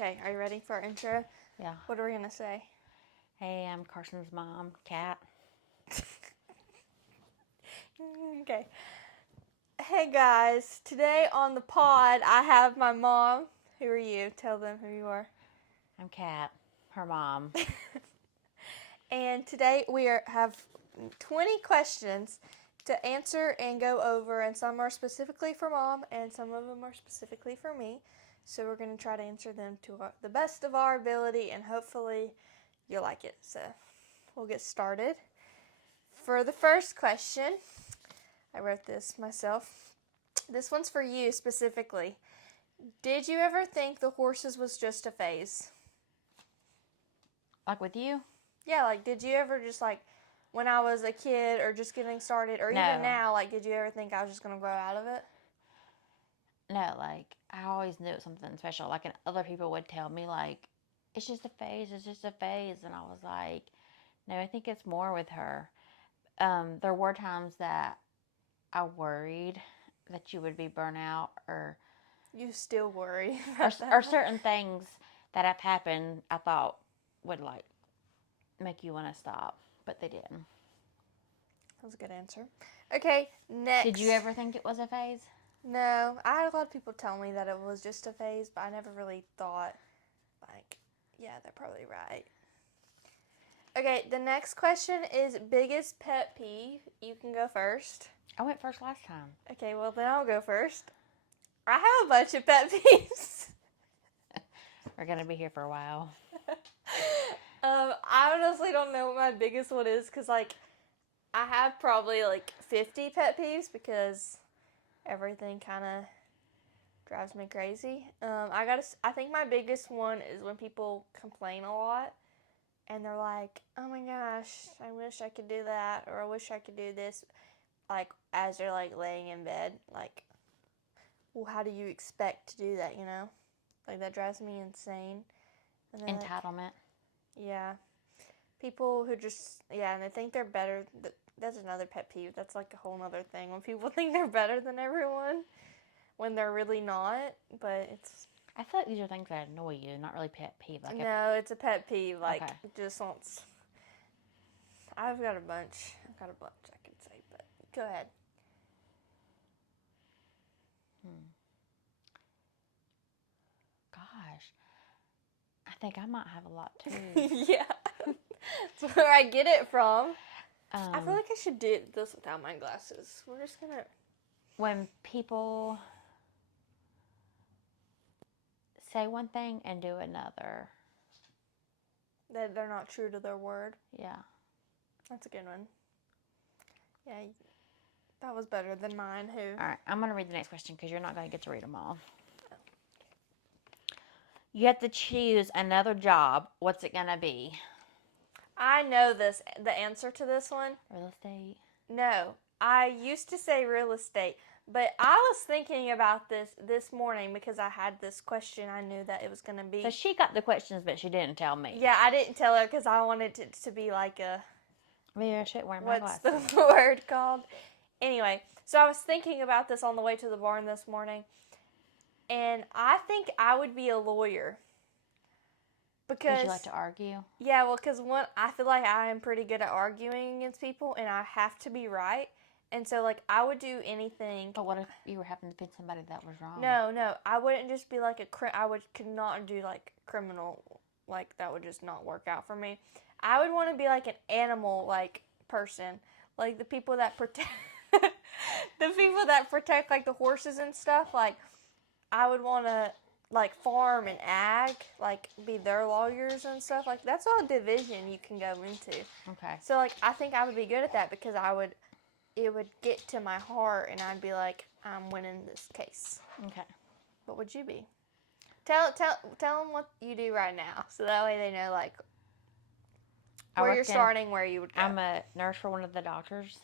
Okay, are you ready for our intro? Yeah. What are we going to say? Hey, I'm Karsyn's mom, Kat. Okay. Hey guys, today on the pod I have my mom. Who are you? Tell them who you are. I'm Kat, her mom. And today we have 20 questions to answer and go over, and some are specifically for mom and some of them are specifically for me. So we're going to try to answer them to the best of our ability, and hopefully you'll like it. So we'll get started. For the first question, I wrote this myself. This one's for you specifically. Did you ever think the horses was just a phase? Like with you? Yeah, like did you ever just like when I was a kid or just getting started or No. even now, like did you ever think I was just going to grow out of it? No, like, I always knew it was something special. Like, and other people would tell me, like, it's just a phase, it's just a phase. And I was like, no, I think it's more with her. There were times that I worried that you would be burnt out or You still worry about that? or certain things that have happened I thought would, like, make you want to stop. But they didn't. That was a good answer. Okay, next. Did you ever think it was a phase? No, I had a lot of people tell me that it was just a phase, but I never really thought, like, yeah, they're probably right. Okay, the next question is biggest pet peeve. You can go first. I went first last time. Okay, well then I'll go first. I have a bunch of pet peeves. We're going to be here for a while. I honestly don't know what my biggest one is because, like, I have probably, like, 50 pet peeves because everything kind of drives me crazy. I think my biggest one is when people complain a lot and they're like, oh my gosh, I wish I could do that or I wish I could do this, like, as they're, like, laying in bed. Like, well, how do you expect to do that, you know? Like, that drives me insane. And Entitlement. Yeah. People who just, and they think they're better. That's another pet peeve. That's like a whole other thing. When people think they're better than everyone when they're really not. But it's... I feel like these are things that annoy you, not really pet peeve. Like No, it's a pet peeve. Like, Okay. it just wants... I've got a bunch I can say, but go ahead. Gosh. I think I might have a lot too. Yeah. That's where I get it from. I feel Um, like I should do this without my glasses. We're just gonna... when people say one thing and do another. That they're not true to their word. Yeah. That's a good one. Yeah, that was better than mine. Who? All right. I'm going to read the next question because you're not going to get to read them all. You have to choose another job. What's it going to be? I know the answer to this one. Real estate? No, I used to say real estate, but I was thinking about this morning because I had this question. I knew that it was going to be... So she got the questions, but she didn't tell me. Yeah, I didn't tell her because I wanted it to be like a... Maybe I should wear my What's glasses. the word called? Anyway, so I was thinking about this on the way to the barn this morning, and I think I would be a lawyer. Because you like to argue? Yeah, well, because one, I feel like I am pretty good at arguing against people, and I have to be right. And so, like, I would do anything. But what if you were having to defend somebody that was wrong? No, I wouldn't just be like could not do like criminal, like that would just not work out for me. I would want to be like an animal, like, person, like the people that protect, like the horses and stuff. Like, I would want to, like, farm and ag, like, be their lawyers and stuff. Like, that's all division you can go into. Okay. So, like, I think I would be good at that because it would get to my heart and I'd be like, I'm winning this case. Okay. What would you be? Tell them what you do right now so that way they know, like, where you're starting, where you would go. I'm a nurse for one of the doctors.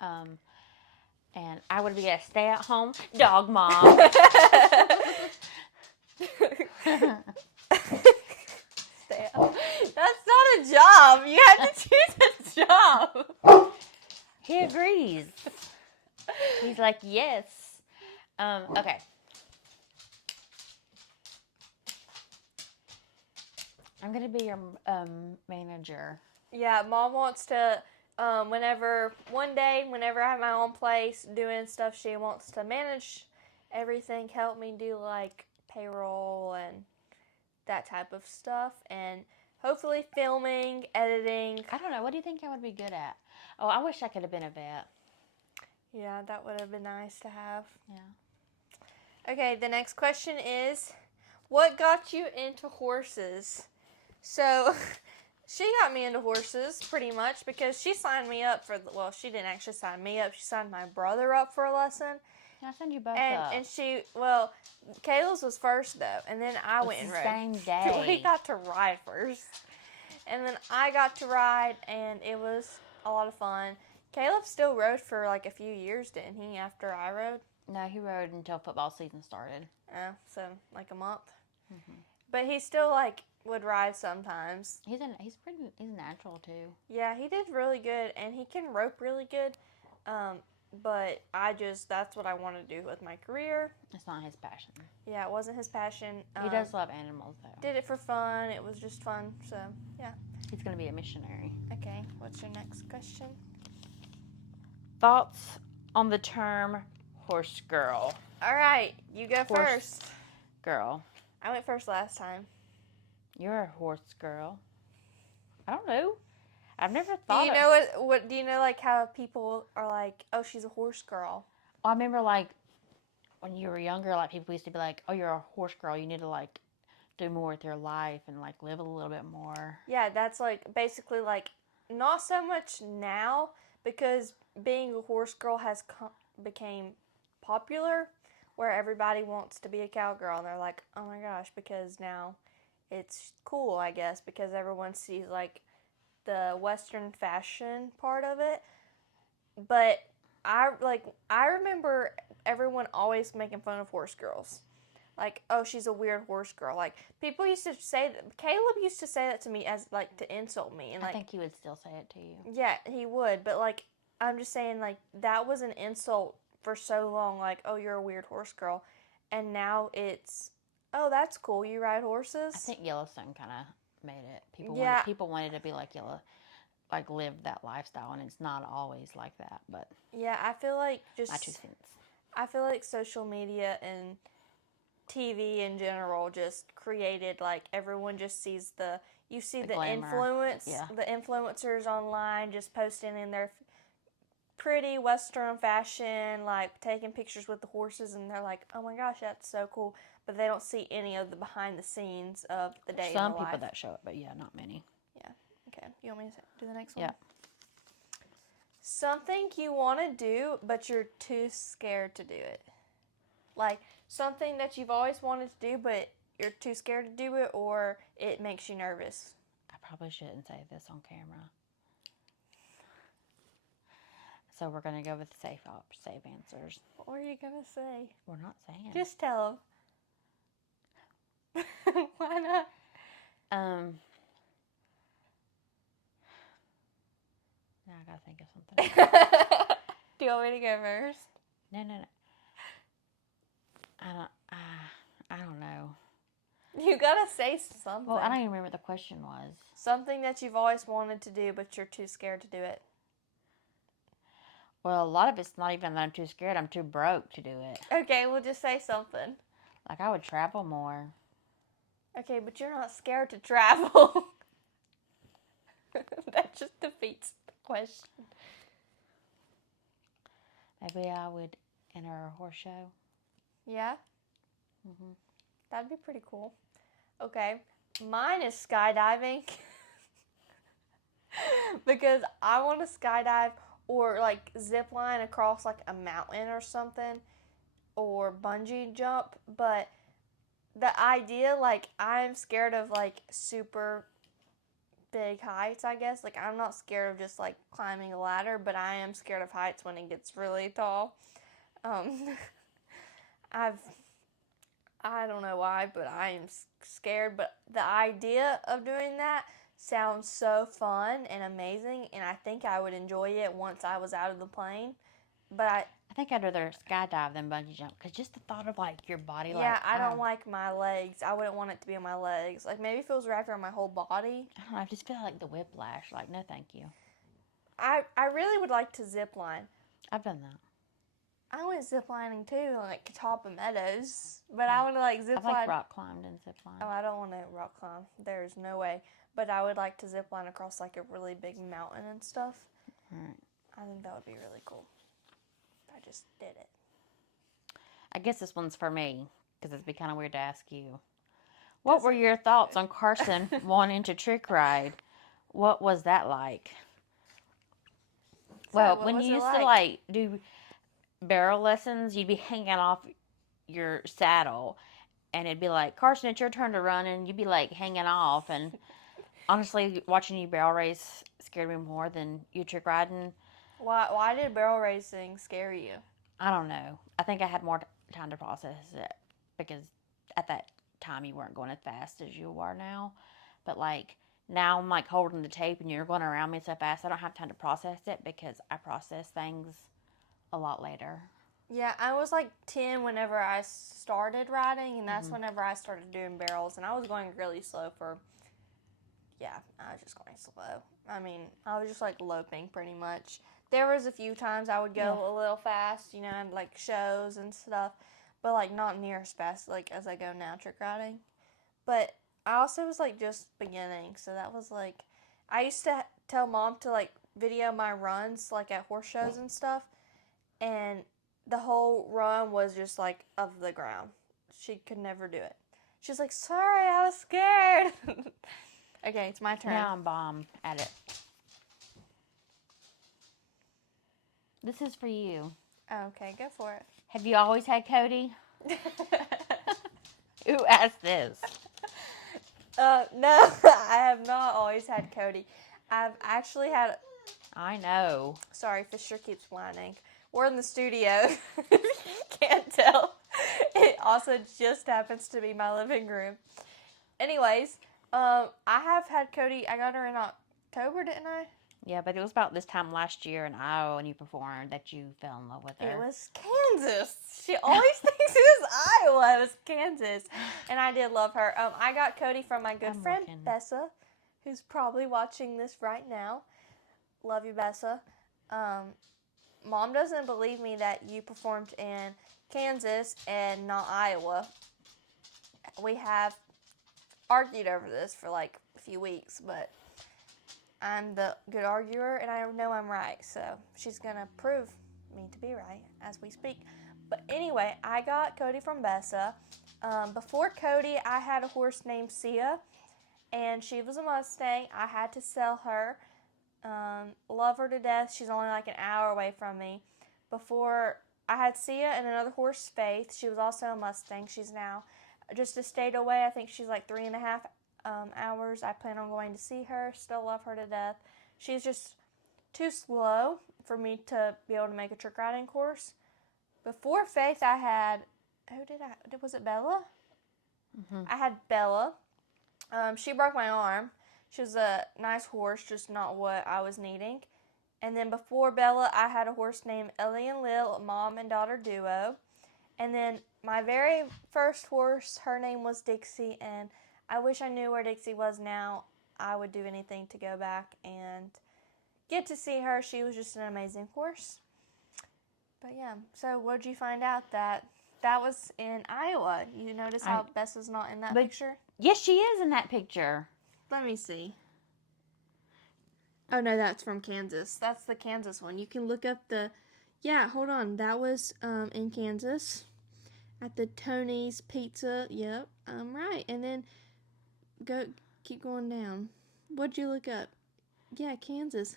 And I would be a stay-at-home dog mom. That's not a job. You have to choose a job. He agrees. He's like, yes. Okay. I'm gonna be your manager. Yeah, Mom wants to. Whenever I have my own place doing stuff, she wants to manage everything, help me do like payroll and that type of stuff, and hopefully filming, editing. I don't know. What do you think I would be good at? Oh, I wish I could have been a vet. Yeah, that would have been nice to have. Yeah. Okay, the next question is, what got you into horses? So, she got me into horses pretty much because she signed me up for, well, she didn't actually sign me up. She signed my brother up for a lesson. I'll send you both And up. and she, well, Kayla's was first though, and then I went and the rode. same day. We got to ride first, and then I got to ride, and it was a lot of fun. Caleb still rode for like a few years, didn't he? After I rode. No, he rode until football season started. Oh, so like a month. Mm-hmm. But he still like would ride sometimes. He's natural too. Yeah, he did really good, and he can rope really good. But that's what I want to do with my career. It's not his passion. Yeah, it wasn't his passion. He does love animals, though. Did it for fun. It was just fun, so, yeah. He's going to be a missionary. Okay, what's your next question? Thoughts on the term horse girl? All right, you go first. Girl. I went first last time. You're a horse girl. I don't know. I've never thought. Do you know what? Do you know like how people are like, oh, she's a horse girl? Well, I remember like when you were younger, like people used to be like, oh, you're a horse girl. You need to like do more with your life and like live a little bit more. Yeah, that's like basically like not so much now because being a horse girl has became popular, where everybody wants to be a cowgirl and they're like, oh my gosh, because now it's cool, I guess, because everyone sees like the Western fashion part of it. But I remember everyone always making fun of horse girls. Like, oh, she's a weird horse girl. Like, people used to say that. Caleb used to say that to me as like to insult me, and like I think he would still say it to you. Yeah, he would, but like I'm just saying, like that was an insult for so long. Like, oh, you're a weird horse girl, and now it's, oh, that's cool. You ride horses. I think Yellowstone kind of made it. People wanted to be like like live that lifestyle, and it's not always like that. But yeah, I feel like my 2 cents. I feel like social media and TV in general just created like everyone just sees the influencers online just posting in their pretty Western fashion, like taking pictures with the horses, and they're like, oh my gosh, that's so cool. But they don't see any of the behind the scenes of the day. Some people that show it, but yeah, not many. Yeah. Okay. You want me to do the next one? Yeah. Something you want to do, but you're too scared to do it. Like something that you've always wanted to do, but you're too scared to do it, or it makes you nervous. I probably shouldn't say this on camera. So we're going to go with safe answers. What are you going to say? We're not saying. Just tell them. Why not? Now I got to think of something. Do you want me to go first? No. I don't know. You gotta say something. Well, I don't even remember what the question was. Something that you've always wanted to do, but you're too scared to do it. Well, a lot of it's not even that I'm too scared. I'm too broke to do it. Okay, we'll just say something. Like, I would travel more. Okay, but you're not scared to travel. That just defeats the question. Maybe I would enter a horse show. Yeah? Mm-hmm. That'd be pretty cool. Okay, mine is skydiving. Because I want to skydive or like zip line across like a mountain or something, or bungee jump, but the idea, like, I'm scared of like super big heights, I guess. Like, I'm not scared of just like climbing a ladder, but I am scared of heights when it gets really tall. I don't know why, but I am scared, but the idea of doing that sounds so fun and amazing, and I think I would enjoy it once I was out of the plane. But I think I'd rather skydive than bungee jump because just the thought of like your body, Yeah, like I don't like my legs. I wouldn't want it to be on my legs. Like maybe if it was wrapped around my whole body. I don't know. I just feel like the whiplash. Like, no, thank you. I really would like to zip line. I've done that. I went ziplining too, like top of Meadows. But I want to like zip I've like line. rock climbed and zip lined. Oh, I don't want to rock climb. There's no way. But I would like to zip line across like a really big mountain and stuff. Right. I think that would be really cool. I just did it. I guess this one's for me because it'd be kind of weird to ask you. What were your thoughts on Karsyn wanting to trick ride? What was that like? Well, what when was you it used to like do barrel lessons, you'd be hanging off your saddle, and it'd be like, Karsyn, it's your turn to run, and you'd be like hanging off. And honestly, watching you barrel race scared me more than you trick riding. Why did barrel racing scare you? I don't know. I think I had more time to process it because at that time you weren't going as fast as you are now. But like now I'm like holding the tape and you're going around me so fast I don't have time to process it because I process things a lot later. Yeah, I was like 10 whenever I started riding, and that's whenever I started doing barrels, and I was going really slow I was just going slow. I mean, I was just like loping pretty much. There was a few times I would go a little fast, and like shows and stuff, but like not near as fast like as I go now trick riding. But I also was like just beginning, so that was like, I used to tell Mom to like video my runs like at horse shows and stuff, and the whole run was just like of the ground. She could never do it. She's like, sorry, I was scared. Okay, it's my turn. Now I'm bomb at it. This is for you. Okay, go for it. Have you always had Cody? Who asked this? No, I have not always had Cody. I've actually had. I know. Sorry, Fisher keeps whining. We're in the studio. You can't tell. It also just happens to be my living room. Anyways, I have had Cody. I got her in October, didn't I? Yeah, but it was about this time last year in Iowa when you performed that you fell in love with her. It was Kansas. She always thinks it was Iowa. It was Kansas. And I did love her. I got Cody from my good friend, Bessa, who's probably watching this right now. Love you, Bessa. Mom doesn't believe me that you performed in Kansas and not Iowa. We have argued over this for like a few weeks, but I'm the good arguer and I know I'm right, so she's gonna prove me to be right as we speak. But anyway, I got Cody from Bessa. Before Cody, I had a horse named Sia, and she was a Mustang. I had to sell her. Love her to death. She's only like an hour away from me. Before I had Sia and another horse, Faith. She was also a Mustang. She's now just a state away. I think she's like 3.5 hours. I plan on going to see her. Still love her to death. She's just too slow for me to be able to make a trick riding course. Before Faith, I had, was it Bella? Mm-hmm. I had Bella. She broke my arm. She was a nice horse, just not what I was needing. And then before Bella, I had a horse named Ellie and Lil, a mom and daughter duo. And then my very first horse, her name was Dixie, and I wish I knew where Dixie was now. I would do anything to go back and get to see her. She was just an amazing horse. But yeah, so what did you find out that was in Iowa? You notice how Bessa's not in that picture? Yes, she is in that picture. Let me see. Oh, no, that's from Kansas. That's the Kansas one. You can look up hold on. That was in Kansas at the Tony's Pizza. Yep, I'm right. And then keep going down. What'd you look up? Yeah, Kansas.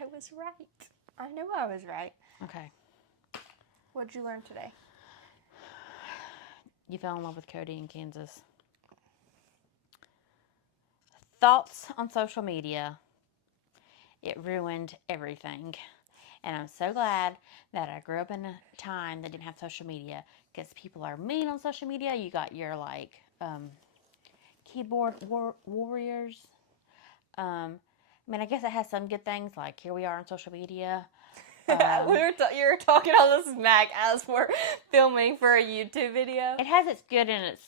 I was right. I knew I was right. Okay. What'd you learn today? You fell in love with Cody in Kansas. Thoughts on social media. It ruined everything. And I'm so glad that I grew up in a time that didn't have social media, because people are mean on social media. You got your keyboard warriors. I mean, I guess it has some good things, like here we are on social media. You were talking all this smack as we're filming for a YouTube video. It has its good and its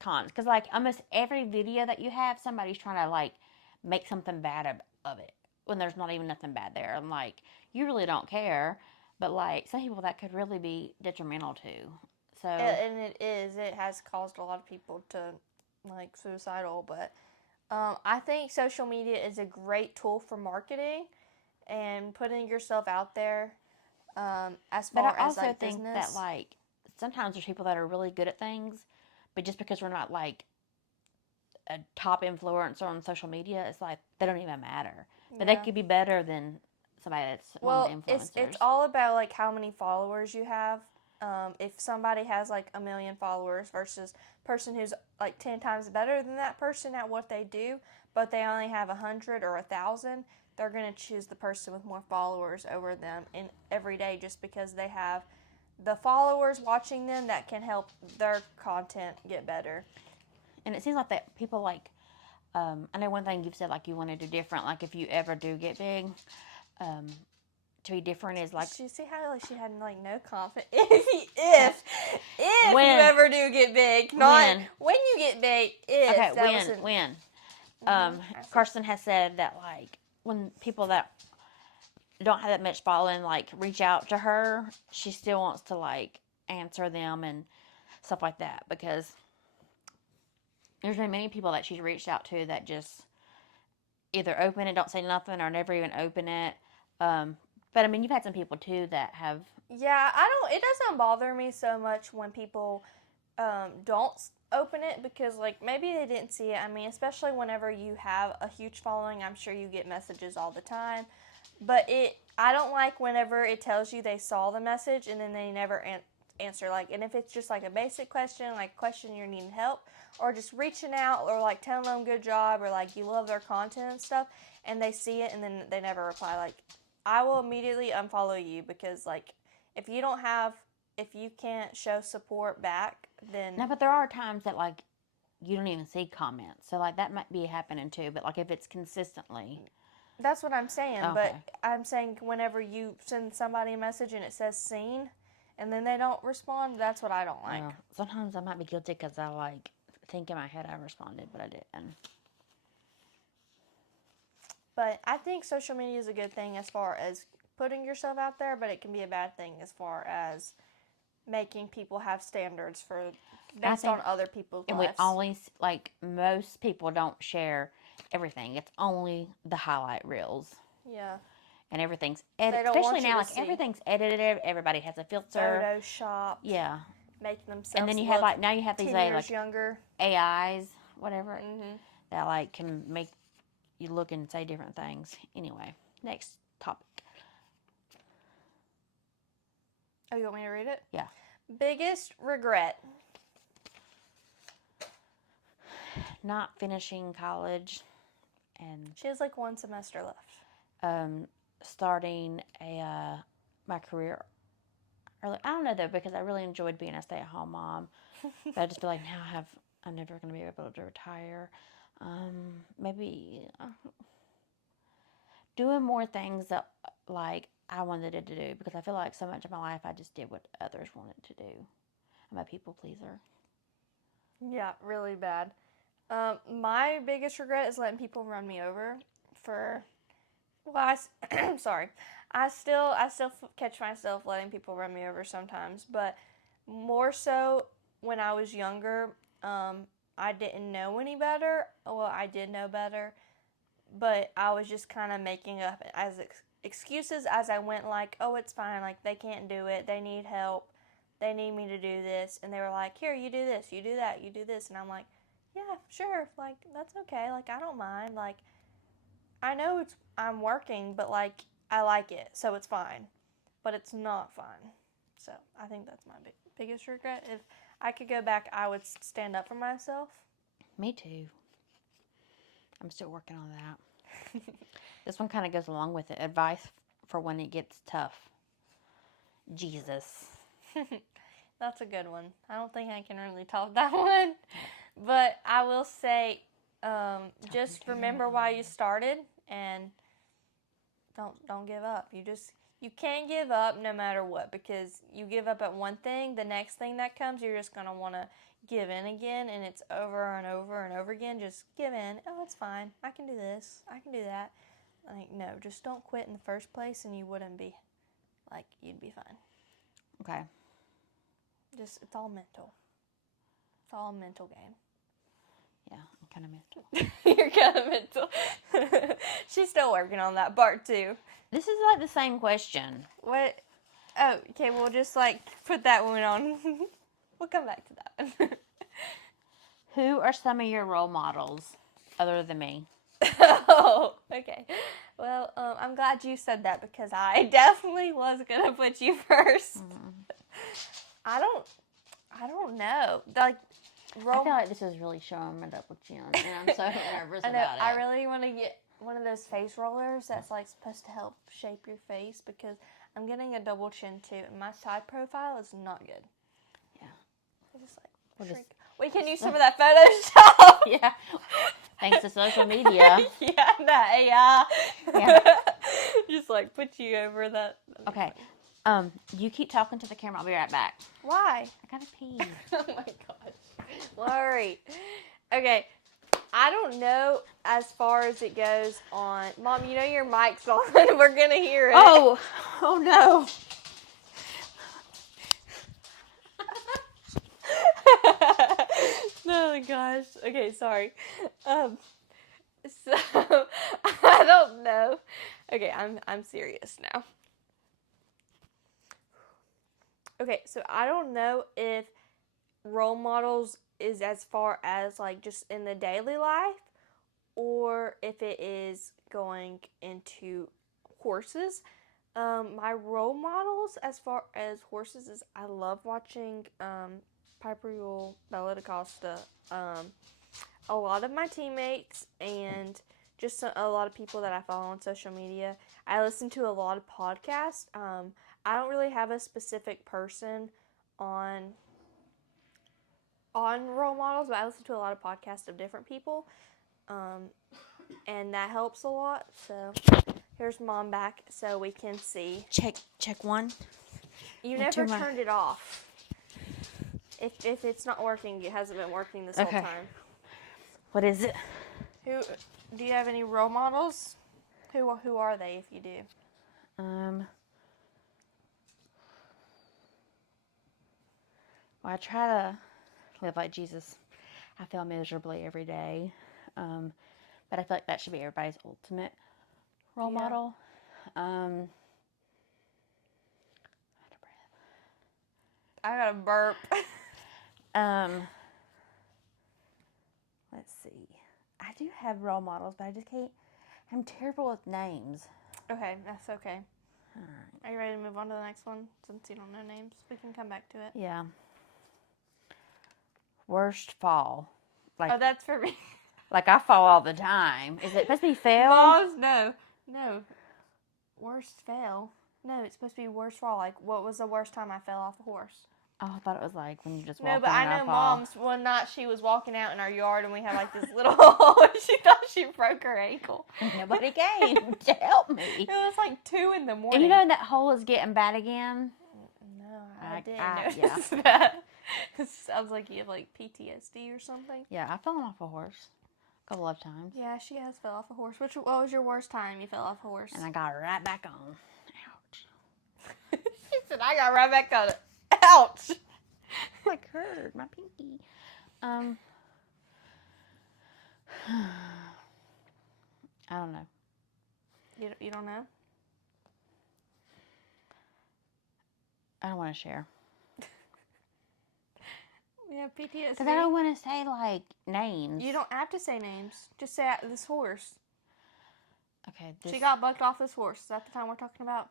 cons. Because, like, almost every video that you have, somebody's trying to, like, make something bad of it. When there's not even nothing bad there. I'm like, you really don't care. But, like, some people that could really be detrimental to. So. And it is. It has caused a lot of people to, like, suicidal. But I think social media is a great tool for marketing and putting yourself out there as far as, like, business. But I also think that, like, sometimes there's people that are really good at things, but just because we're not, like, a top influencer on social media, it's like they don't even matter. But they could be better than somebody that's one of the influencers. It's all about, like, how many followers you have. If somebody has, like, 1 million followers versus a person who's, like, 10 times better than that person at what they do, but they only have 100 or 1,000, they're going to choose the person with more followers over them in every day just because they have the followers watching them that can help their content get better. And it seems like that people, like, I know one thing you've said, like, you want to do different, like, if you ever do get big, to be different is, like... You see how, like, she had, like, no confidence? If you ever do get big, not when you get big, if. Okay, when. Karsyn has said that, like, when people that don't have that much following, like, reach out to her, she still wants to, like, answer them and stuff like that, because there's been many people that she's reached out to that just either open it, don't say nothing, or never even open it. But I mean, you've had some people too that have. Yeah, it doesn't bother me so much when people don't open it because, like, maybe they didn't see it. I mean, especially whenever you have a huge following, I'm sure you get messages all the time. But I don't like whenever it tells you they saw the message and then they never answer. Like, and if it's just like a basic question, like a question you're needing help, or just reaching out, or like telling them good job, or like you love their content and stuff, and they see it and then they never reply, like, I will immediately unfollow you because, like, if you can't show support back, then... No, but there are times that, like, you don't even see comments. So, like, that might be happening too. But, like, if it's consistently... That's what I'm saying. Okay. But I'm saying whenever you send somebody a message and it says seen, and then they don't respond, that's what I don't like. Yeah. Sometimes I might be guilty because I, like, think in my head I responded, but I didn't. But I think social media is a good thing as far as putting yourself out there, but it can be a bad thing as far as making people have standards based on other people's lives. And we only, like, most people don't share everything. It's only the highlight reels. Yeah. And everything's edited. Especially now, like, everything's edited. Everybody has a filter. Photoshop. Yeah. Making themselves and then you have, like, now you have these, 10 years like, younger. AIs, whatever, that, like, can make you look and say different things. Anyway, next topic. Oh, you want me to read it? Yeah. Biggest regret? Not finishing college and... She has, like, 1 semester left. Starting my career early. I don't know, though, because I really enjoyed being a stay-at-home mom. But I just feel like now I'm never going to be able to retire. Maybe doing more things that, like, I wanted it to do, because I feel like so much of my life I just did what others wanted to do. I'm a people pleaser. Yeah, really bad. My biggest regret is letting people run me over sorry. I still catch myself letting people run me over sometimes, but more so when I was younger, I didn't know any better. Well, I did know better, but I was just kind of making up as excuses as I went, like, oh, it's fine, like, they can't do it, they need help, they need me to do this, and they were like, here, you do this, you do that, you do this, and I'm like, yeah, sure, like, that's okay, like, I don't mind, like, I know I'm working, but, like, I like it, so it's fine, but it's not fun. So I think that's my biggest regret. If I could go back, I would stand up for myself. Me too. I'm still working on that. This one kind of goes along with it. Advice for when it gets tough. Jesus. That's a good one. I don't think I can really top that one. But I will say, just remember why you started and don't give up. You you can't give up no matter what, because you give up at one thing, the next thing that comes, you're just going to want to give in again, and it's over and over and over again. Just give in. Oh, it's fine. I can do this. I can do that. Like, no, just don't quit in the first place, and you wouldn't be, like, you'd be fine. Okay. Just, it's all mental. It's all a mental game. Yeah, I'm kind of mental. You're kind of mental. She's still working on that part, too. This is like the same question. What? Oh, okay, we'll just, like, put that one on. We'll come back to that one. Who are some of your role models other than me? Oh, okay. Well, I'm glad you said that, because I definitely was gonna put you first. I don't know. Like, I feel like this is really showing my double chin, and I'm so nervous I know. about it. I really want to get one of those face rollers that's like supposed to help shape your face, because I'm getting a double chin too, and my side profile is not good. Yeah. I just like shrink. We can use some of that Photoshop. Yeah. Thanks to social media. Yeah, that AI. Yeah. Just like put you over that. Okay. You keep talking to the camera. I'll be right back. Why? I gotta pee. Oh my gosh. Lori. Okay. I don't know as far as it goes on. Mom, you know your mic's on. We're going to hear it. Oh no. Oh gosh. Okay, sorry. So I don't know. Okay, I'm serious now. Okay, so I don't know if role models is as far as like just in the daily life, or if it is going into horses. My role models as far as horses is I love watching Piper Ewell, Bella DaCosta, a lot of my teammates, and just a lot of people that I follow on social media. I listen to a lot of podcasts. I don't really have a specific person on role models, but I listen to a lot of podcasts of different people, and that helps a lot. So here's Mom back so we can see. Check one. You never turned it off. If it's not working, it hasn't been working this whole time. What is it? Who do you have any role models? Who are they if you do? Well, I try to live like Jesus. I fail miserably every day. But I feel like that should be everybody's ultimate role model. I got a burp. Let's see. I do have role models, but I just can't. I'm terrible with names. Okay, that's okay. All right. Are you ready to move on to the next one? Since you don't know names, we can come back to it. Yeah. Worst fall. Like, oh, that's for me. Like I fall all the time. Is it supposed to be fail? Mom's, no. Worst fail. No, it's supposed to be worst fall. Like, what was the worst time I fell off a horse? Oh, I thought it was like when you just walk. No, but I know fall. Mom's one night she was walking out in our yard and we had like this little hole and she thought she broke her ankle. And nobody came to help me. It was like 2 in the morning. And you know that hole is getting bad again? No, I didn't notice yeah. that. It sounds like you have like PTSD or something. Yeah, I've fallen off a horse a couple of times. Yeah, she has fell off a horse. What was your worst time you fell off a horse? And I got right back on. Ouch. She said, I got right back on it. Ouch. Like hurt my pinky. I don't know. You don't know? I don't want to share. Yeah, PTSD. Because I don't want to say like names. You don't have to say names. Just say this horse. Okay. She got bucked off this horse. Is that the time we're talking about?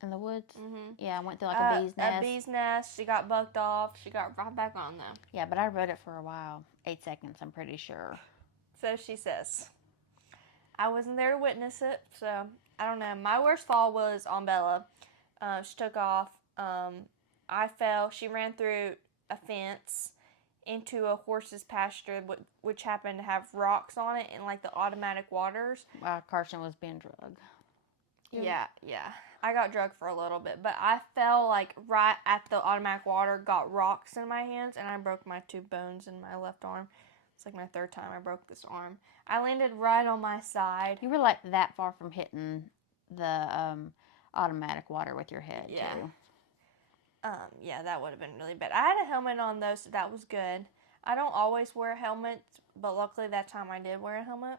In the woods? Mm-hmm. Yeah, I went through like a bee's nest. A bee's nest. She got bucked off. She got right back on though. Yeah, but I rode it for a while. 8 seconds, I'm pretty sure. So she says. I wasn't there to witness it, so I don't know. My worst fall was on Bella. She took off. I fell. She ran through a fence into a horse's pasture, which happened to have rocks on it and like the automatic waters. Karsyn was being drugged. Yeah. I got drugged for a little bit, but I fell like right at the automatic water, got rocks in my hands, and I broke my 2 bones in my left arm. It's like my 3rd time I broke this arm. I landed right on my side. You were like that far from hitting the automatic water with your head too. Yeah, that would have been really bad. I had a helmet on though, so that was good. I don't always wear helmets, but luckily that time I did wear a helmet.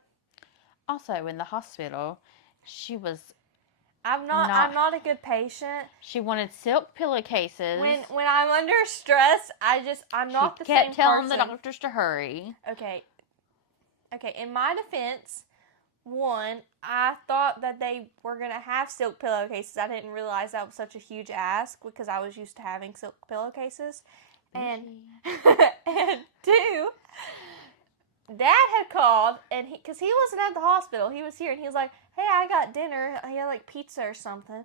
Also, in the hospital, she was I'm not a good patient. She wanted silk pillowcases. When I'm under stress, I'm not the same person. She kept telling the doctors to hurry. Okay. In my defense, one, I thought that they were going to have silk pillowcases. I didn't realize that was such a huge ask because I was used to having silk pillowcases. And and 2, Dad had called, and because he wasn't at the hospital, he was here, and he was like, hey, I got dinner. He had like pizza or something.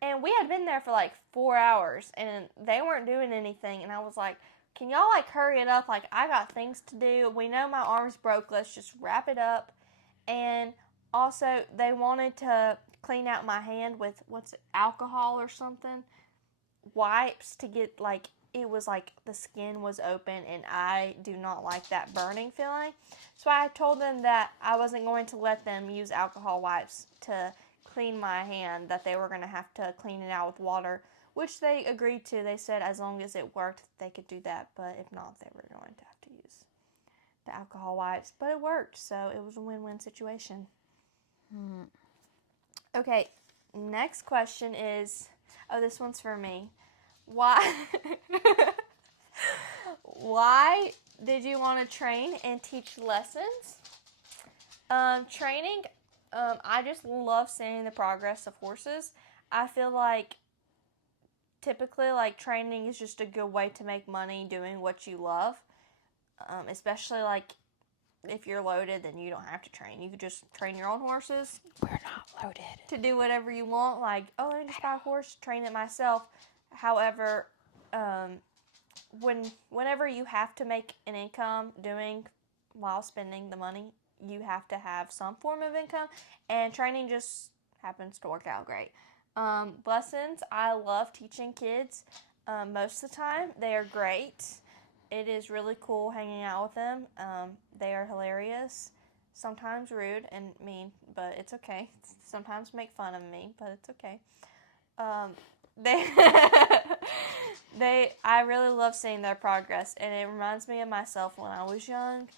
And we had been there for like 4 hours, and they weren't doing anything. And I was like, can y'all like hurry it up? Like, I got things to do. We know my arm's broke. Let's just wrap it up. And also, they wanted to clean out my hand with, alcohol or something? Wipes to get like, it was like the skin was open, and I do not like that burning feeling. So I told them that I wasn't going to let them use alcohol wipes to clean my hand, that they were going to have to clean it out with water, which they agreed to. They said as long as it worked, they could do that, but if not, they were going to have to use the alcohol wipes. But it worked, so it was a win-win situation. Okay, next question is, this one's for me. Why did you want to train and teach lessons? Training, I just love seeing the progress of horses. I feel like typically like training is just a good way to make money doing what you love. Especially like if you're loaded, then you don't have to train. You could just train your own horses. We're not loaded. To do whatever you want. Like, let me just buy a horse, train it myself. However, whenever you have to make an income while spending the money, you have to have some form of income, and training just happens to work out great. Lessons, I love teaching kids. Most of the time, they are great. It is really cool hanging out with them. They are hilarious, sometimes rude and mean, but it's okay. Sometimes make fun of me, but it's okay. I really love seeing their progress, and it reminds me of myself when I was young,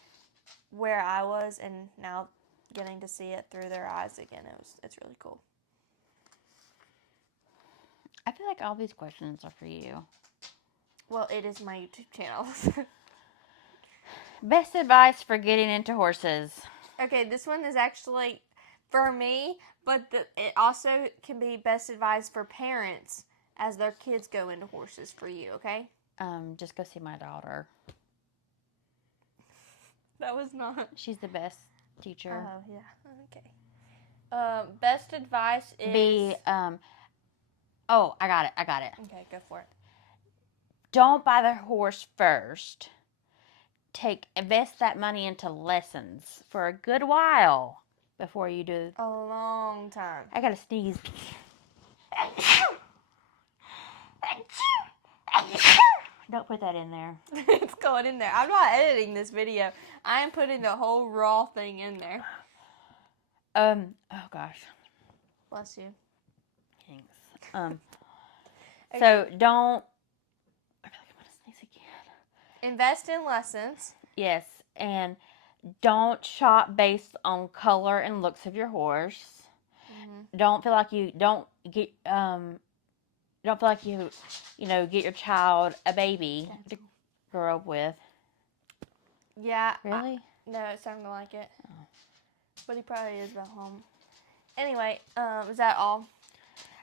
where I was, and now getting to see it through their eyes again. It's really cool. I feel like all these questions are for you. Well, it is my YouTube channel. Best advice for getting into horses. Okay, this one is actually for me, but it also can be best advice for parents as their kids go into horses for you, okay? Just go see my daughter. That was not... She's the best teacher. Oh, yeah. Okay. Best advice is... Oh, I got it. Okay, go for it. Don't buy the horse first. Invest that money into lessons for a good while before you do. A long time. I gotta sneeze. Don't put that in there. It's going in there. I'm not editing this video. I am putting the whole raw thing in there. Oh gosh. Bless you. Thanks. Okay. So don't. I feel like I'm gonna sneeze again. Invest in lessons. Yes, and don't shop based on color and looks of your horse. Mm-hmm. Don't feel like you get your child a baby to grow up with. Yeah. Really? No, it sounded like it. Oh. But he probably is at home. Anyway, is that all?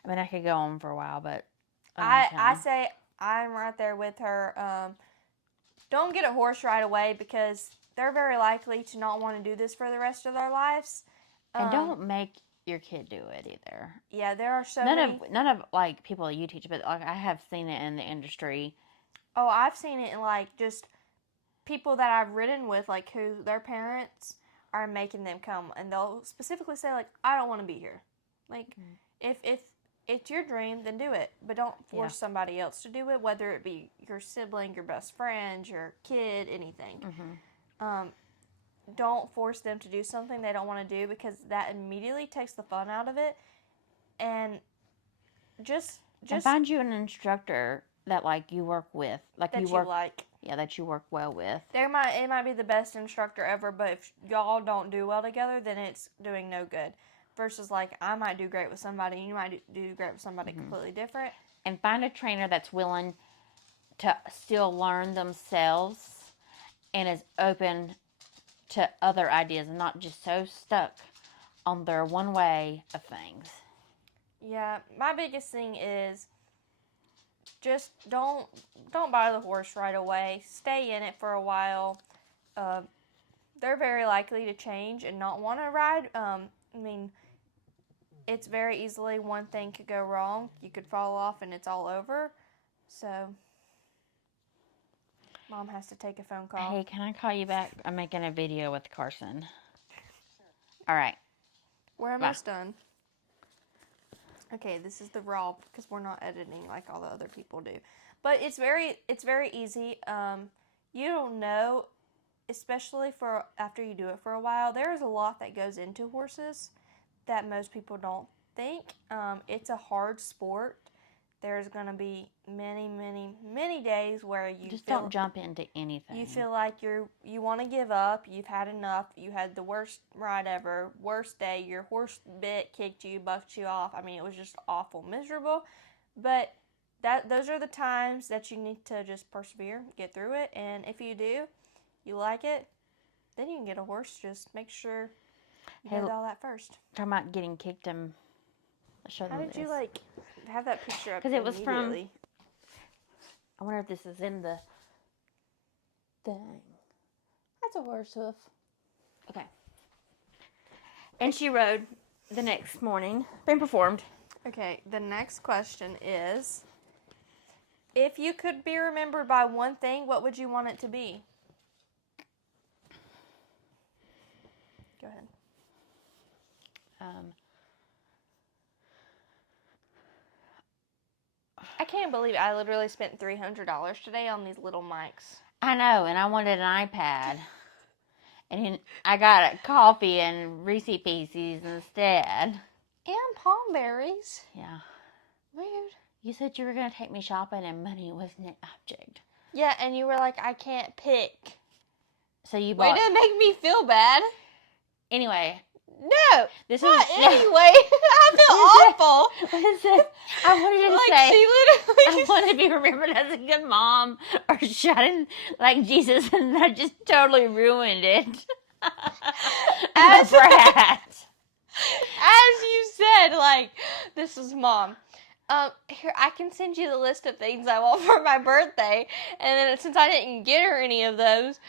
I mean, I could go on for a while, but I say I'm right there with her. Don't get a horse right away because they're very likely to not want to do this for the rest of their lives. And don't make your kid do it either. Yeah, there are none of like people you teach, but like I have seen it in the industry. Oh, I've seen it in like just people that I've ridden with, like who their parents are making them come, and they'll specifically say like, I don't want to be here. Like if it's your dream, then do it. But don't force somebody else to do it, whether it be your sibling, your best friend, your kid, anything. Don't force them to do something they don't want to do, because that immediately takes the fun out of it. And just find you an instructor that like you work with, like that you work like. Yeah, that you work well with. It might be the best instructor ever, but if y'all don't do well together, then it's doing no good. Versus like I might do great with somebody, and you might do great with somebody completely different. And find a trainer that's willing to still learn themselves and is open to other ideas and not just so stuck on their one way of things. Yeah, my biggest thing is just don't buy the horse right away. Stay in it for a while. They're very likely to change and not want to ride. I mean, it's very easily one thing could go wrong. You could fall off and it's all over. So, Mom has to take a phone call. Hey, can I call you back? I'm making a video with Karsyn. All right. We're almost done. Okay, this is the raw because we're not editing like all the other people do. But it's very easy. You don't know, especially for after you do it for a while. There is a lot that goes into horses that most people don't think. It's a hard sport. There's going to be many days where you just don't jump into anything. You feel like you want to give up. You've had enough. You had the worst ride ever, worst day. Your horse kicked you, bucked you off. I mean, it was just awful, miserable. But those are the times that you need to just persevere, get through it. And if you do, you like it, then you can get a horse. Just make sure you did all that first. Talking about getting kicked and show them How did you have that picture up? Because it was from. I wonder if this is in the thing. That's a horse hoof. Okay. And she rode the next morning. Been performed. Okay, the next question is, if you could be remembered by one thing, what would you want it to be? Go ahead. I can't believe I literally spent $300 today on these little mics. I know, and I wanted an iPad. And I got a coffee and Reese Pieces instead. And palm berries. Yeah. Weird. You said you were going to take me shopping and money wasn't an object. Yeah, and you were like, I can't pick. So you bought... Way to make me feel bad. Anyway. No. This not is... anyway. I feel awful. Listen, I wanted you to like say... She literally I wanted to be remembered as a good mom or shining like Jesus, and I just totally ruined it. As you said, like, this is Mom. Here, I can send you the list of things I want for my birthday. And then since I didn't get her any of those,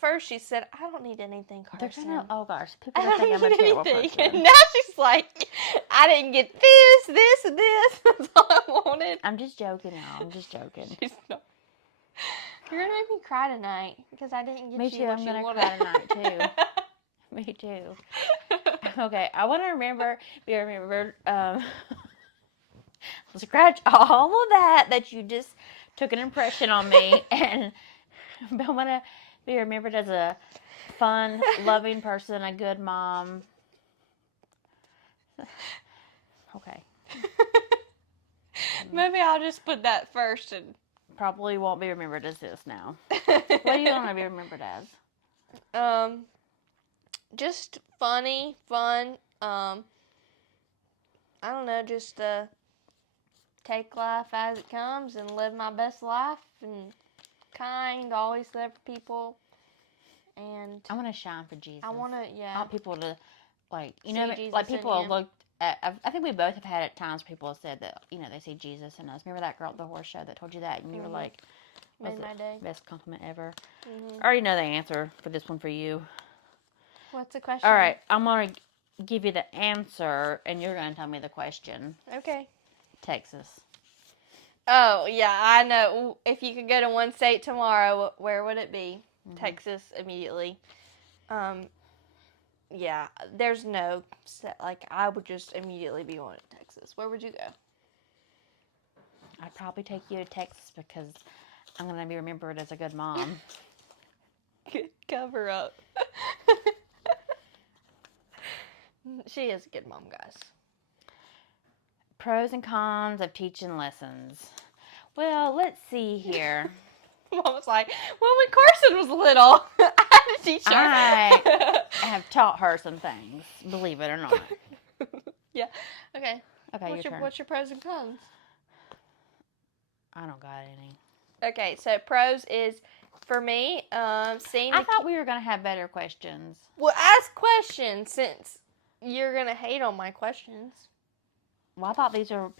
first she said, I don't need anything, Karsyn. Oh gosh, people don't think I'm a terrible person. And now she's like, I didn't get this, and this. That's all I wanted. I'm just joking now. I'm just joking. She's not. You're going to make me cry tonight because I didn't get Me you too. what I'm you going to wanted. cry tonight too. Me too. Okay, I want to be remembered, scratch all of that you just took an impression on me, and I want to be remembered as a fun, loving person, a good mom. Okay. Maybe I'll just put that first and... Probably won't be remembered as this now. What do you want to be remembered as? Just funny, fun. I don't know, just take life as it comes and live my best life and kind, always there for people. And I want to shine for Jesus. I want people to, like, see Jesus like people in have looked at, I think we both have had at times people have said that, they see Jesus in us. Remember that girl at the horse show that told you that? And you were like, made my day. Best compliment ever. I already know the answer for this one for you. What's the question? All right, I'm going to give you the answer, and you're going to tell me the question. Okay. Texas. Oh, yeah, I know. If you could go to one state tomorrow, where would it be? Texas, immediately. Yeah, there's no set, I would just immediately be going to Texas. Texas, where would you go? I'd probably take you to Texas because I'm going to be remembered as a good mom. Good cover up. She is a good mom, guys. Pros and cons of teaching lessons. Well, let's see here. Mom was like, well, when Karson was little, I had to teach her. I have taught her some things, believe it or not. Yeah. Okay. Okay, your turn. What's your pros and cons? I don't got any. Okay, so pros is, for me, seeing I thought we were going to have better questions. Well, ask questions since you're going to hate on my questions. Well, I thought these were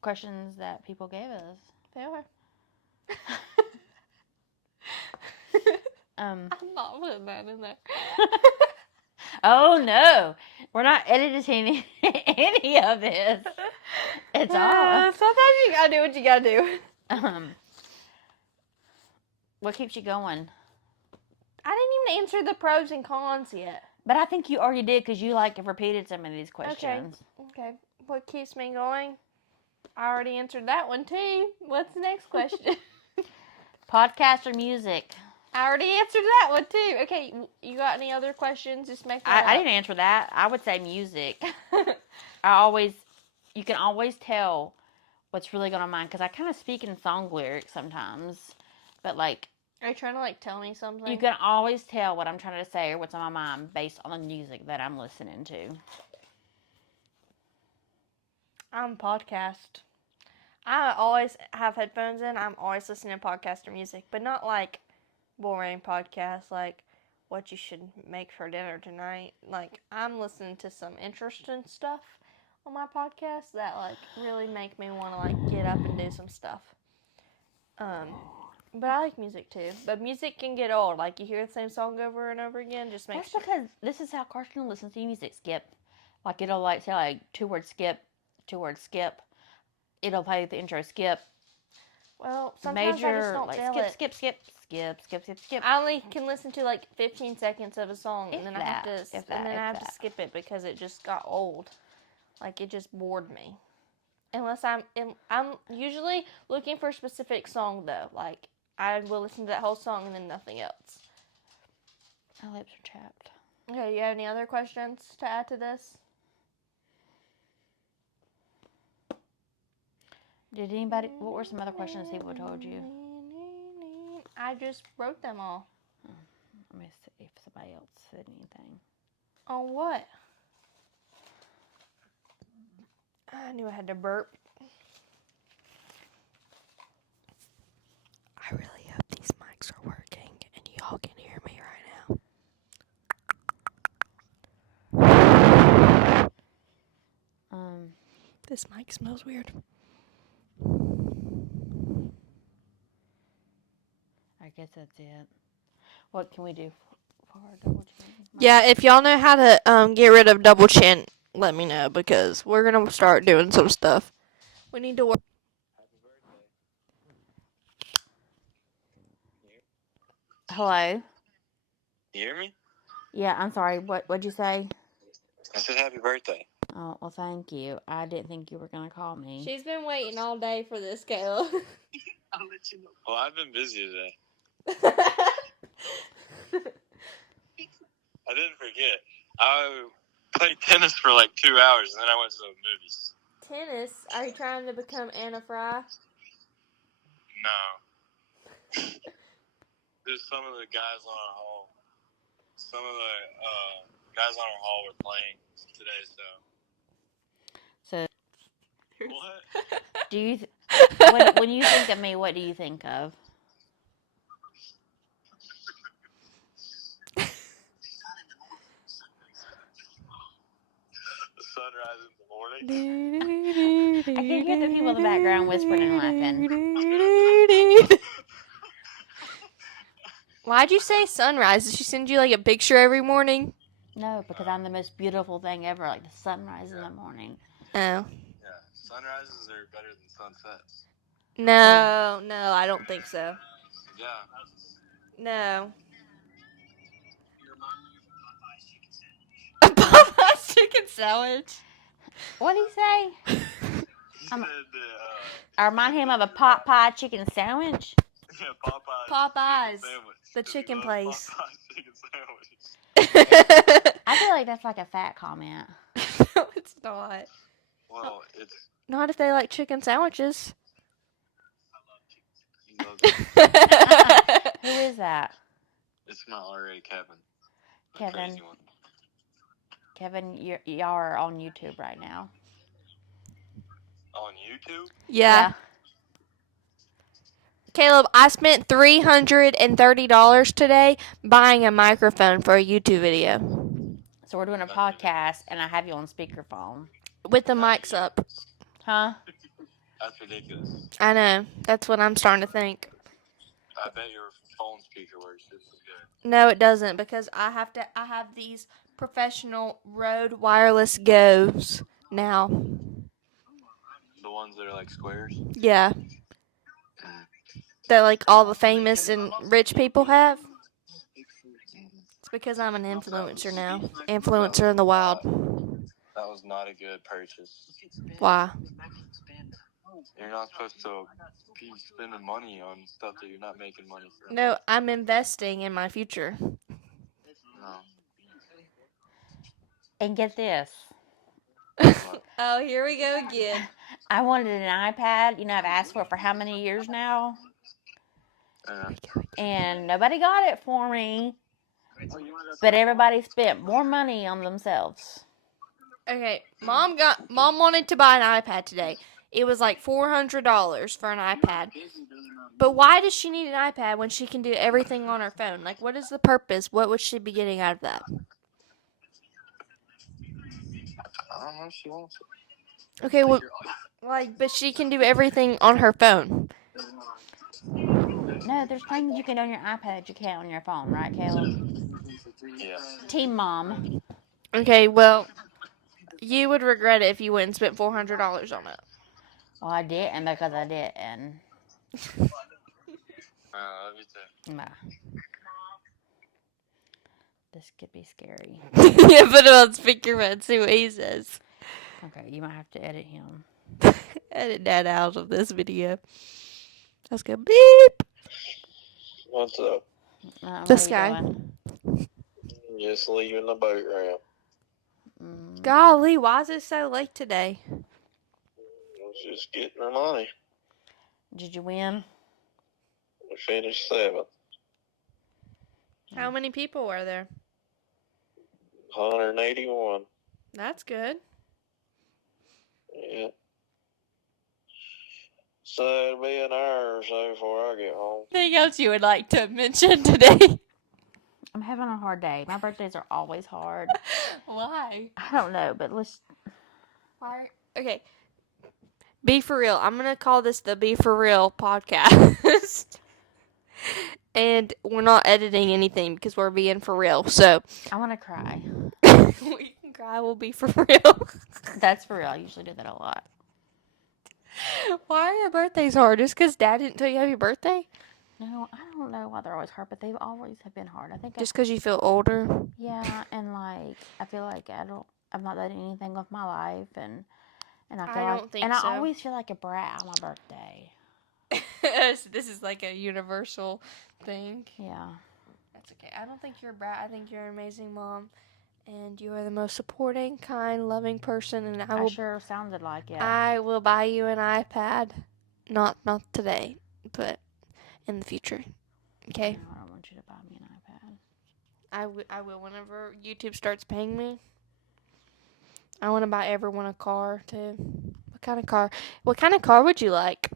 questions that people gave us. They are. I'm not putting that in there. Oh, no. We're not editing any of this. It's all. Sometimes you got to do what you got to do. What keeps you going? I didn't even answer the pros and cons yet. But I think you already did because you have repeated some of these questions. Okay. What keeps me going? I already answered that one too. What's the next question? Podcast or music? I already answered that one too. Okay, you got any other questions? Just make that I didn't answer that. I would say music. You can always tell what's really going on mind because I kind of speak in song lyrics sometimes. But are you trying to tell me something? You can always tell what I'm trying to say or what's on my mind based on the music that I'm listening to. I'm podcast. I always have headphones in. I'm always listening to podcast or music, but not boring podcasts like what you should make for dinner tonight. I'm listening to some interesting stuff on my podcast that really make me want to get up and do some stuff. But I like music too. But music can get old. You hear the same song over and over again. Just make sure. That's because this is how Karsyn listens to music. Skip, it'll say 2-word skip, 2-word skip. It'll play the intro skip. Well, sometimes I just don't feel it. Skip. I only can listen to 15 seconds of a song, and then I have to skip it because it just got old. It just bored me. Unless I'm usually looking for a specific song though. I will listen to that whole song and then nothing else. My lips are chapped. Okay, you have any other questions to add to this? What were some other questions people told you? I just wrote them all. Let me see if somebody else said anything. On what? I knew I had to burp. I really hope these mics are working and y'all can hear me right now. This mic smells weird. I guess that's it. What can we do for our double chin? Yeah, if y'all know how to get rid of double chin, let me know because we're gonna start doing some stuff. We need to work. Hello? You hear me? Yeah, I'm sorry. What'd you say? I said happy birthday. Oh, well, thank you. I didn't think you were going to call me. She's been waiting all day for this, Kayla. I'll let you know. Well, I've been busy today. I didn't forget. I played tennis for 2 hours, and then I went to the movies. Tennis? Are you trying to become Anna Fry? No. There's some of the guys on our hall. Some of the guys on our hall were playing today, so. What? Do you when you think of me, what do you think of? The sunrise in the morning. I can hear the people in the background whispering and laughing. Why'd you say sunrise? Did she send you a picture every morning? No, because I'm the most beautiful thing ever, the sunrise in the morning. Oh. Yeah, sunrises are better than sunsets. No, I don't think so. Yeah. No. Popeye's chicken sandwich. What'd he say? He said that, I remind him of a pot pie chicken sandwich. yeah, Popeye's Popeyes, chicken sandwich. the 'Cause he chicken loves place. Popeye's chicken sandwich. I feel like that's like a fat comment. No, it's not. Well, it's Not if they like chicken sandwiches. he loves it. Who is that? It's not already Kevin. The Kevin. crazy one. Kevin, y'all are on YouTube right now. On YouTube? Yeah. Caleb, I spent $330 today buying a microphone for a YouTube video. So we're doing a podcast, and I have you on speakerphone. With the mics up. Huh? That's ridiculous. I know. That's what I'm starting to think. I bet your phone speaker works just as good. No, it doesn't, because I have these professional Rode wireless Go's now. The ones that are like squares? Yeah. That like all the famous and rich people have. It's because I'm an influencer now. Influencer in the wild. That was not a good purchase. Why? You're not supposed to be spending money on stuff that you're not making money from. No, I'm investing in my future. No. And get this. Oh, here we go again. I wanted an iPad. You know, I've asked for it for how many years now? And nobody got it for me. But everybody spent more money on themselves. Okay, Mom wanted to buy an iPad today. It was like $400 for an iPad. But why does she need an iPad when she can do everything on her phone? Like, what is the purpose? What would she be getting out of that? I don't know if she wants it. Okay, well, like, but she can do everything on her phone. No, there's things you can do on your iPad that you can't on your phone, right, Caleb? Yeah. Team Mom. Okay, well, you would regret it if you went and spent $400 on it. Well, I didn't because I didn't. Love you too. Nah. This could be scary. Yeah, put it on speakerphone, see what he says. Okay, you might have to edit him. Edit that out of this video. Let's go beep. What's up? This guy. Just leaving the boat ramp. Golly, why is it so late today? I was just getting her money. Did you win? We finished 7th. How many people were there? 181. That's good. Yeah. So it'll be an hour or so before I get home. Anything else you would like to mention today? I'm having a hard day. My birthdays are always hard. Why? I don't know, but let's... Why? Okay. Be for real. I'm going to call this the Be For Real podcast. And we're not editing anything because we're being for real. So I want to cry. we can cry. We'll be for real. That's for real. I usually do that a lot. Why are your birthdays hard? Just because Dad didn't tell you happy birthday? No, I don't know why they're always hard, but they always have been hard. I think Just because you feel older? Yeah, and like I feel like I'm not doing anything with my life, and I feel I don't think and so. I always feel like a brat on my birthday. This is like a universal thing. Yeah. That's okay. I don't think you're a brat. I think you're an amazing mom. And you are the most supporting, kind, loving person. And I sure sounded like it. I will buy you an iPad. Not today, but in the future. Okay? No, I don't want you to buy me an iPad. I will whenever YouTube starts paying me. I want to buy everyone a car, too. What kind of car? What kind of car would you like?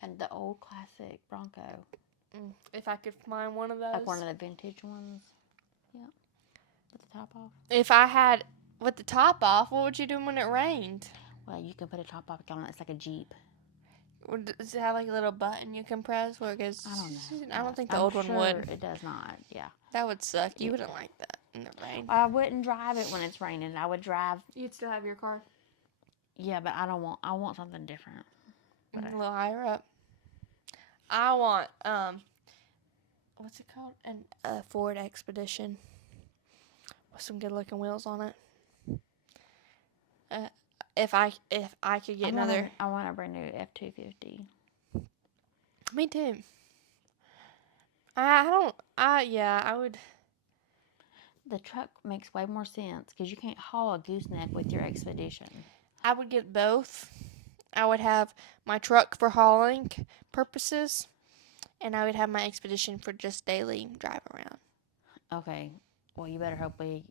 And the old classic Bronco. If I could find one of those. Like one of the vintage ones. Yeah. With the top off. If I had with the top off, what would you do when it rained? Well, you can put a top off on it. It's like a Jeep. Does it have like a little button you can press where it goes? I don't know. I don't think the old one would. It does not. Yeah. That would suck. You wouldn't like that in the rain. I wouldn't drive it when it's raining. I would drive. You'd still have your car? Yeah, but I want something different. A little higher up. I want, what's it called? A Ford Expedition. with some good looking wheels on it. If I could get another. I want a brand new F-250. Me too. I would. The truck makes way more sense because you can't haul a gooseneck with your Expedition. I would get both. I would have my truck for hauling purposes, and I would have my Expedition for just daily drive around. Okay, well, you better hope we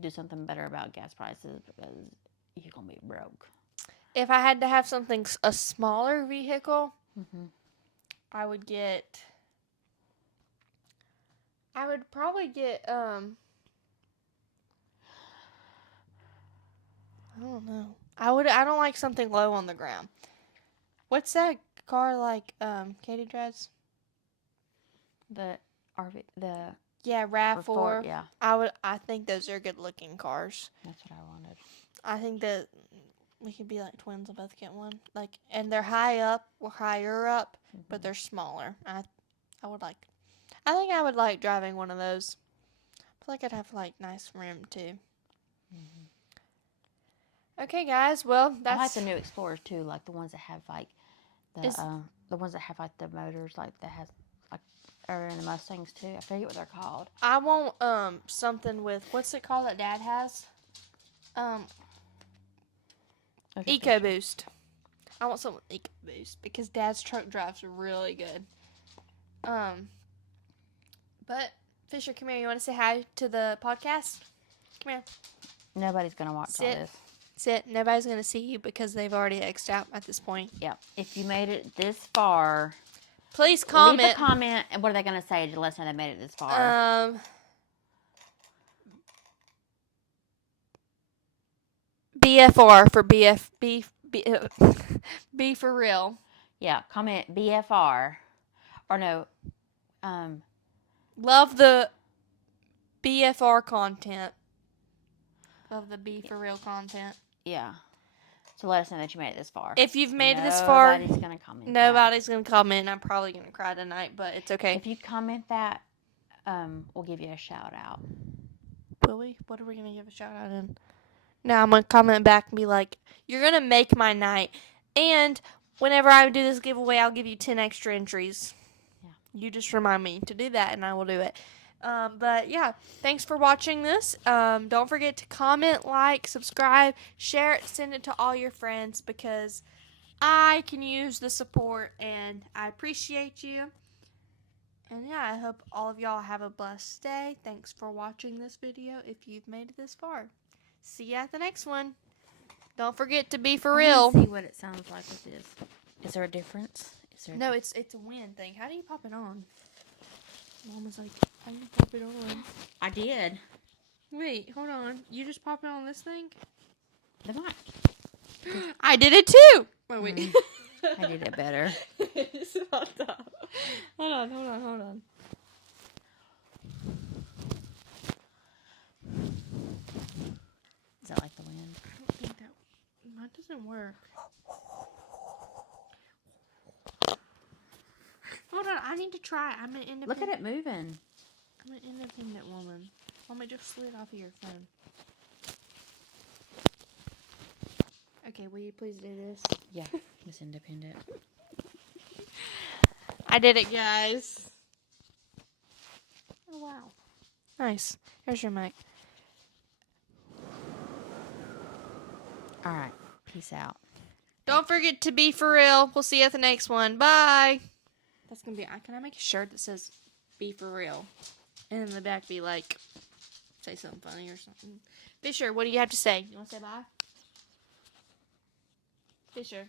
do something better about gas prices because you're going to be broke. If I had to have a smaller vehicle, I would probably get, I don't know. I don't like something low on the ground. What's that car like, Katie drives? The RV, Yeah, RAV4. yeah. I think those are good looking cars. That's what I wanted. I think that we could be like twins and both get one. And they're higher up, but they're smaller. I think I would like driving one of those. I feel like I'd have nice rim too. Okay, guys. Well, I like the new Explorers too, like the ones that have the ones that have the motors that has are in the Mustangs too. I forget what they're called. I want something with what's it called that Dad has? EcoBoost. I want something with EcoBoost because Dad's truck drives really good. But Fisher, come here. You want to say hi to the podcast? Come here. Nobody's gonna watch all this. Sit. Nobody's gonna see you because they've already X'd out at this point. Yeah. If you made it this far, please comment. Leave a comment. And what are they gonna say to let us know they made it this far? BFR for B for real. Yeah, comment BFR. Or no. Love the BFR content. Love the B for real content. Yeah. So let us know that you made it this far. If you've made it this far, nobody's gonna comment. Nobody's gonna comment. I'm probably gonna cry tonight, but it's okay. If you comment that, we'll give you a shout out. Will we? What are we gonna give a shout out in? Now I'm gonna comment back and be like, "You're gonna make my night." And whenever I do this giveaway, I'll give you 10 extra entries. Yeah. You just remind me to do that, and I will do it. But yeah, thanks for watching this. Don't forget to comment, like, subscribe, share it, send it to all your friends because I can use the support and I appreciate you. And yeah, I hope all of y'all have a blessed day. Thanks for watching this video if you've made it this far. See you at the next one. Don't forget to be for real. See what it sounds like with this. Is there a difference? No, it's a wind thing. How do you pop it on? Mom was like, how do you pop it on? I did. Wait, hold on. You just pop it on this thing? The mic. I did it too. Oh, wait. I did it better. It's not that. Hold on. Is that like the wind? I don't think that doesn't work. Hold on, I need to try. I'm an independent. Look at it moving. I'm an independent woman. Mama, just slid off of your phone. Okay, will you please do this? Yeah, Miss Independent. I did it, guys. Oh, wow. Nice. Here's your mic. All right. Peace out. Don't forget to be for real. We'll see you at the next one. Bye. That's going to be... Can I make a shirt that says be for real? And in the back be like... Say something funny or something. Fisher, what do you have to say? You want to say bye? Fisher.